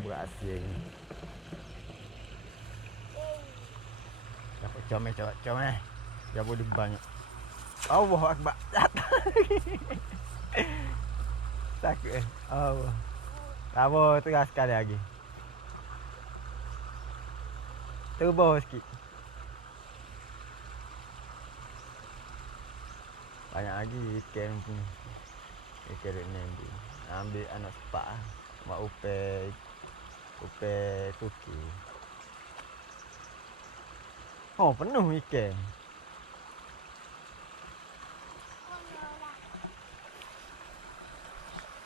berasing. Dapat comel. Dia boleh banyak. Allah Akbar. Sakit Allah. Sabar terus sekali lagi. Terbawah sikit. Banyak lagi ikan punya. Ikan ni. Ambil anak sepak lah. Mak upe tuki. Oh, penuh ikan.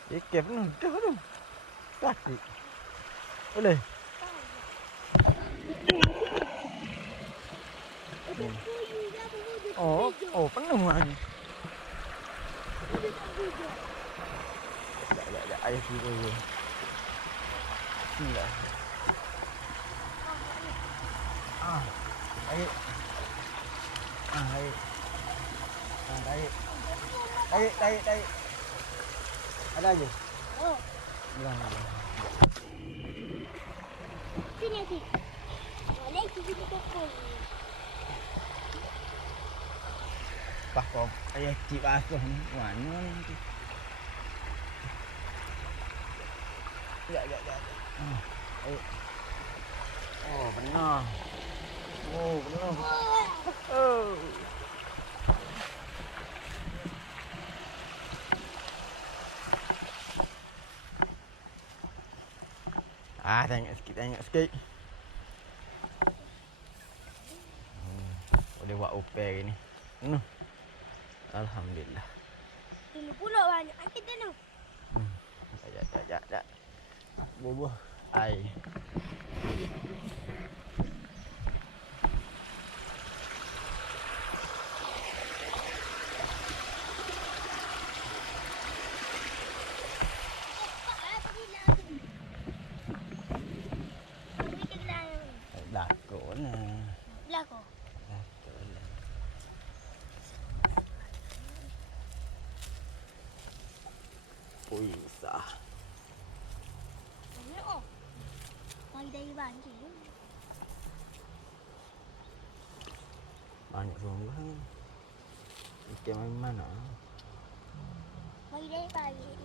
Ikan penuh. Tu. Sakit. Boleh? Oh, penuh ni. Sekejap. Ayah kira je. Bismillah. Tarik. Tarik. Ada lagi? Oh. Bilang. Sini lagi. Boleh kita kokong. Pakok. Ayah cip asuh ni. Mana ni? Ya. Ayo. Oh, benar. Oh. Tengok sikit. Boleh buat upel ni. Alhamdulillah. Ini pula banyak kita tu. Sekejap. Bubuh air. Lakon lah. Belakang. Lakon lah. Puisah. Oh. Mari dari banjir. Banyak sungguh. Ikan mana? Mari dari banjir.